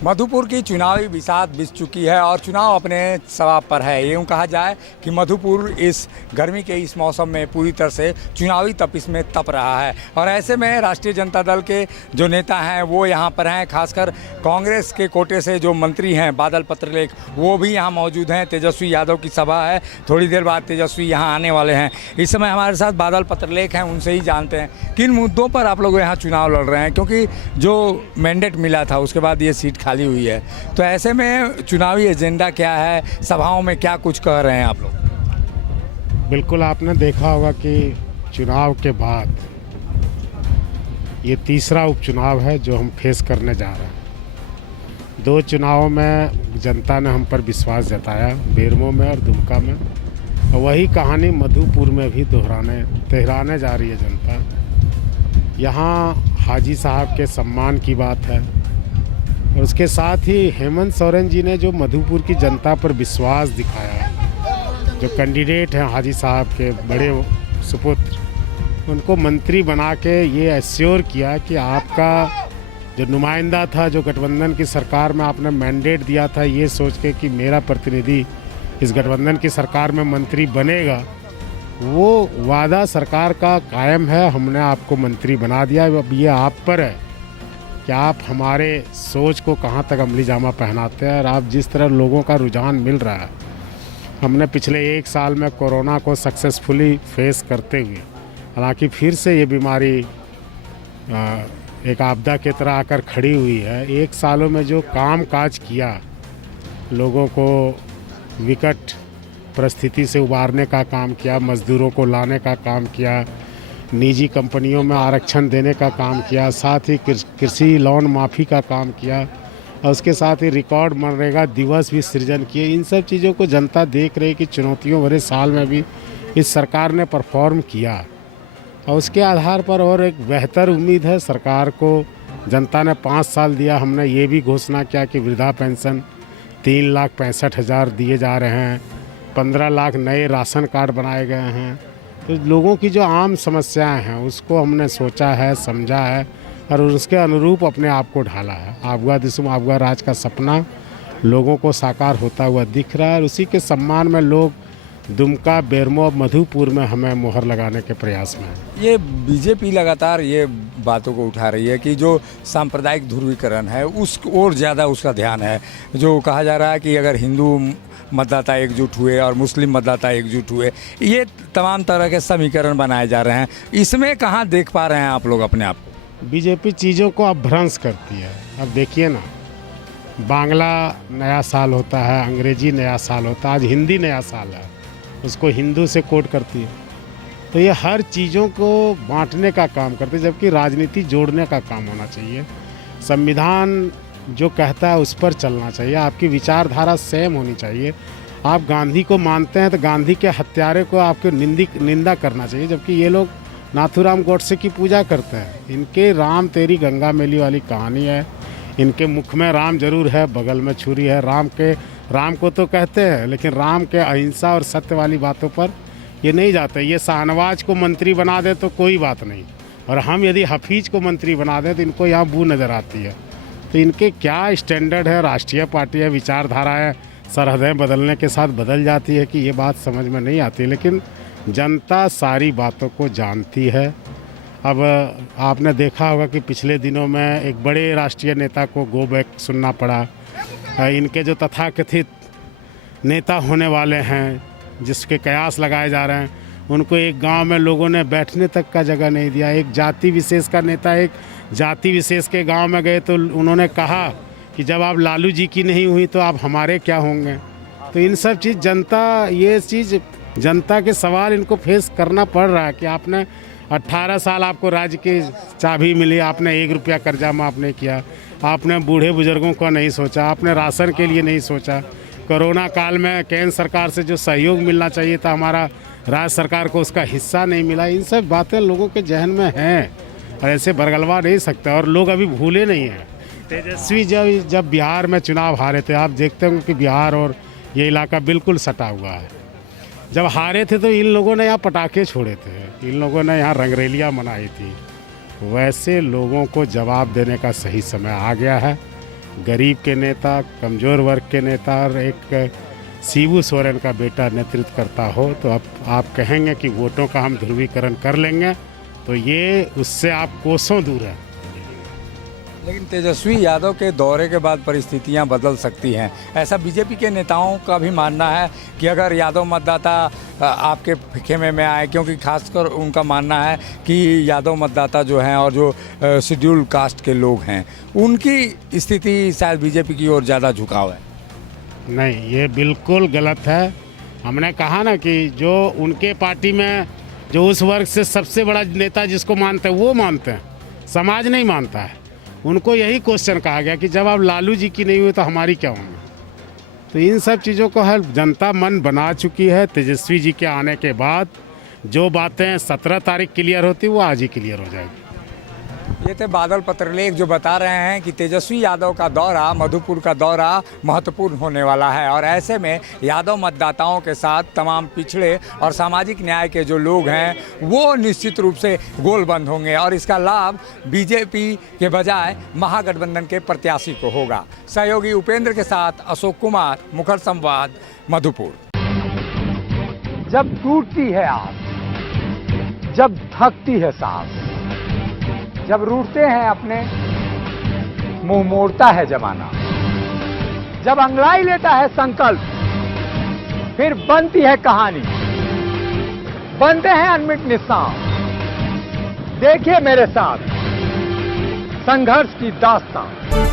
मधुपुर की चुनावी बिसात बीत चुकी है और चुनाव अपने सवाब पर है। यूँ कहा जाए कि मधुपुर इस गर्मी के इस मौसम में पूरी तरह से चुनावी तपिश में तप रहा है और ऐसे में राष्ट्रीय जनता दल के जो नेता हैं वो यहाँ पर हैं। खासकर कांग्रेस के कोटे से जो मंत्री हैं बादल पत्रलेख वो भी यहाँ मौजूद हैं। तेजस्वी यादव की सभा है, थोड़ी देर बाद तेजस्वी यहाँ आने वाले हैं। इस समय हमारे साथ बादल पत्रलेख हैं, उनसे ही जानते हैं किन मुद्दों पर आप लोग यहाँ चुनाव लड़ रहे हैं, क्योंकि जो मैंडेट मिला था उसके बाद ये सीट खाली हुई है। तो ऐसे में चुनावी एजेंडा क्या है, सभाओं में क्या कुछ कह रहे हैं आप लोग? बिल्कुल, आपने देखा होगा कि चुनाव के बाद ये तीसरा उपचुनाव है जो हम फेस करने जा रहे हैं। 2 चुनावों में जनता ने हम पर विश्वास जताया, बेरमो में और दुमका में, और वही कहानी मधुपुर में भी दोहराने जा रही है जनता। यहाँ हाजी साहब के सम्मान की बात है और उसके साथ ही हेमंत सोरेन जी ने जो मधुपुर की जनता पर विश्वास दिखाया, जो कैंडिडेट हैं हाजी साहब के बड़े सुपुत्र, उनको मंत्री बना के ये एश्योर किया कि आपका जो नुमाइंदा था, जो गठबंधन की सरकार में आपने मैंडेट दिया था ये सोच के कि मेरा प्रतिनिधि इस गठबंधन की सरकार में मंत्री बनेगा, वो वादा सरकार का कायम है। हमने आपको मंत्री बना दिया। अब ये आप पर है कि आप हमारे सोच को कहाँ तक अमली जामा पहनाते हैं। और आप जिस तरह लोगों का रुझान मिल रहा है, हमने पिछले 1 साल में कोरोना को सक्सेसफुली फेस करते हुए, हालांकि फिर से ये बीमारी एक आपदा की तरह आकर खड़ी हुई है। 1 सालों में जो काम काज किया, लोगों को विकट परिस्थिति से उबारने का काम किया, मजदूरों को लाने का काम किया, निजी कंपनियों में आरक्षण देने का काम किया, साथ ही कृषि लोन माफ़ी का काम किया और उसके साथ ही रिकॉर्ड मनरेगा दिवस भी सृजन किए। इन सब चीज़ों को जनता देख रही कि चुनौतियों भरे साल में भी इस सरकार ने परफॉर्म किया और उसके आधार पर और एक बेहतर उम्मीद है सरकार को। जनता ने 5 साल दिया। हमने ये भी घोषणा किया कि वृद्धा पेंशन 3,65,000 दिए जा रहे हैं, 15 लाख नए राशन कार्ड बनाए गए हैं। तो लोगों की जो आम समस्याएं हैं उसको हमने सोचा है, समझा है और उसके अनुरूप अपने आप को ढाला है। आपगा दिसुम आपगा राज का सपना लोगों को साकार होता हुआ दिख रहा है और उसी के सम्मान में लोग दुमका, बेरमो, मधुपुर में हमें मोहर लगाने के प्रयास में है। ये बीजेपी लगातार ये बातों को उठा रही है कि जो सांप्रदायिक ध्रुवीकरण है उस और ज़्यादा उसका ध्यान है। जो कहा जा रहा है कि अगर हिंदू मतदाता एकजुट हुए और मुस्लिम मतदाता एकजुट हुए, ये तमाम तरह के समीकरण बनाए जा रहे हैं। इसमें कहाँ देख पा रहे हैं आप लोग अपने आप को? बीजेपी चीज़ों को अपभ्रंश करती है। अब देखिए ना, बांग्ला नया साल होता है, अंग्रेजी नया साल होता है, आज हिंदी नया साल है, उसको हिंदू से कोट करती है। तो ये हर चीज़ों को बांटने का काम करते हैं, जबकि राजनीति जोड़ने का काम होना चाहिए। संविधान जो कहता है उस पर चलना चाहिए। आपकी विचारधारा सेम होनी चाहिए। आप गांधी को मानते हैं तो गांधी के हत्यारे को आपको निंदा करना चाहिए, जबकि ये लोग नाथूराम गोडसे की पूजा करते हैं। इनके राम तेरी गंगा मेली वाली कहानी है। इनके मुख में राम जरूर है, बगल में छुरी है। राम को तो कहते हैं, लेकिन राम के अहिंसा और सत्य वाली बातों पर ये नहीं जाते। ये शाहनवाज को मंत्री बना दे तो कोई बात नहीं, और हम यदि हफीज को मंत्री बना दें तो इनको यहाँ बू नज़र आती है। तो इनके क्या स्टैंडर्ड है, राष्ट्रीय पार्टी है, विचारधारा है, सरहदें बदलने के साथ बदल जाती है कि ये बात समझ में नहीं आती। लेकिन जनता सारी बातों को जानती है। अब आपने देखा होगा कि पिछले दिनों में एक बड़े राष्ट्रीय नेता को गो बैक सुनना पड़ा। इनके जो तथाकथित नेता होने वाले हैं, जिसके कयास लगाए जा रहे हैं, उनको एक गांव में लोगों ने बैठने तक का जगह नहीं दिया। एक जाति विशेष का नेता एक जाति विशेष के गांव में गए तो उन्होंने कहा कि जब आप लालू जी की नहीं हुई तो आप हमारे क्या होंगे। तो इन सब चीज़ जनता के सवाल इनको फेस करना पड़ रहा है कि आपने 18 साल आपको राज्य की चाबी मिली, आपने 1 रुपया कर्जा माफ़ नहीं किया, आपने बूढ़े बुजुर्गों का नहीं सोचा, आपने राशन के लिए नहीं सोचा। कोरोना काल में केंद्र सरकार से जो सहयोग मिलना चाहिए था, हमारा राज्य सरकार को उसका हिस्सा नहीं मिला। इन सब बातें लोगों के जहन में हैं और ऐसे बरगलवा नहीं सकते, और लोग अभी भूले नहीं हैं। तेजस्वी जब बिहार में चुनाव हारे थे, आप देखते होंगे कि बिहार और ये इलाका बिल्कुल सटा हुआ है। जब हारे थे तो इन लोगों ने यहाँ पटाखे छोड़े थे, इन लोगों ने यहाँ रंगरेलियाँ मनाई थी। वैसे लोगों को जवाब देने का सही समय आ गया है गरीब के नेता, कमज़ोर वर्ग के नेता और एक शिबू सोरेन का बेटा नेतृत्व करता हो तो अब आप कहेंगे कि वोटों का हम ध्रुवीकरण कर लेंगे, तो ये उससे आप कोसों दूर है। लेकिन तेजस्वी यादव के दौरे के बाद परिस्थितियां बदल सकती हैं, ऐसा बीजेपी के नेताओं का भी मानना है कि अगर यादव मतदाता आपके खेमे में आए, क्योंकि खासकर उनका मानना है कि यादव मतदाता जो हैं और जो शेड्यूल कास्ट के लोग हैं उनकी स्थिति शायद बीजेपी की ओर ज़्यादा झुकाव है। नहीं, ये बिल्कुल गलत है। हमने कहा ना कि जो उनके पार्टी में जो उस वर्ग से सबसे बड़ा नेता जिसको मानते हैं वो मानते हैं, समाज नहीं मानता है। उनको यही क्वेश्चन कहा गया कि जब आप लालू जी की नहीं हुई तो हमारी क्या होंगे। तो इन सब चीज़ों को हर जनता मन बना चुकी है। तेजस्वी जी के आने के बाद जो बातें 17 तारीख क्लियर होती वो आज ही क्लियर हो जाएगी। ये थे बादल पत्रलेख जो बता रहे हैं कि तेजस्वी यादव का दौरा, मधुपुर का दौरा महत्वपूर्ण होने वाला है और ऐसे में यादव मतदाताओं के साथ तमाम पिछड़े और सामाजिक न्याय के जो लोग हैं वो निश्चित रूप से गोलबंद होंगे और इसका लाभ बीजेपी के बजाय महागठबंधन के प्रत्याशी को होगा। सहयोगी उपेंद्र के साथ अशोक कुमार, मुखर संवाद, मधुपुर। जब टूटती है आस, जब थकती है सांस, जब रूठते हैं अपने, मुंह मोड़ता है जमाना, जब अंगड़ाई लेता है संकल्प, फिर बनती है कहानी, बनते हैं अनमिट निशान। देखिए मेरे साथ संघर्ष की दास्तान।